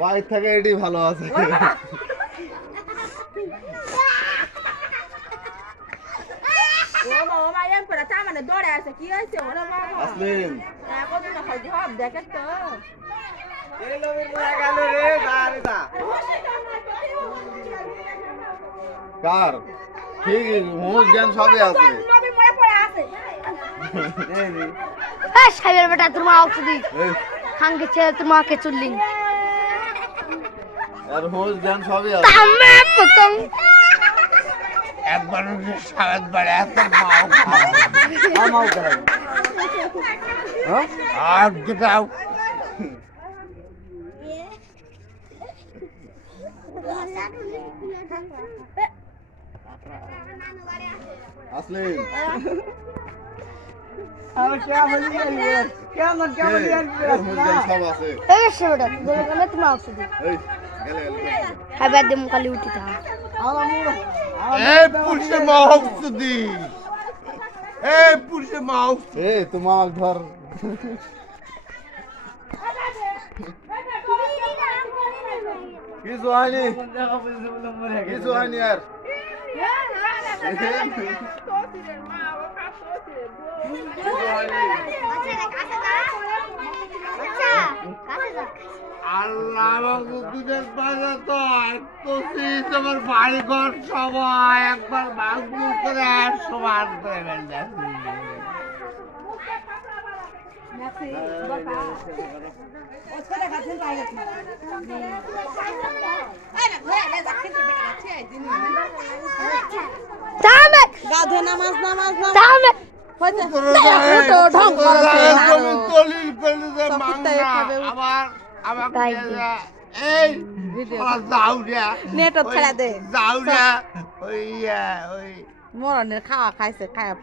বাইরে থেকে এটি ভালো আছে। কার ঠিক হোস জ্ঞান সবই আছে। সাহেবের বেটা তোর মা ওষুধি খানকে ছেড়ে তোর মাকে চুললি আর হোস জ্ঞান সবই আছে। একবার সাত বারে এত মাও মাও করে আর যেটাও আসলে খালি উঠি পুরুষে মাহসুদি পুরুষে মাও তোমার ধর কিছু হয়নি কিছু হয়নি আর আল্লাহ দুধের বাজার তো এত আমার বাড়ি ঘর সবাই একবার ভাঙচুর করে সমান করে ফেলছে মরণের খাওয়া খাইছে খাওয়া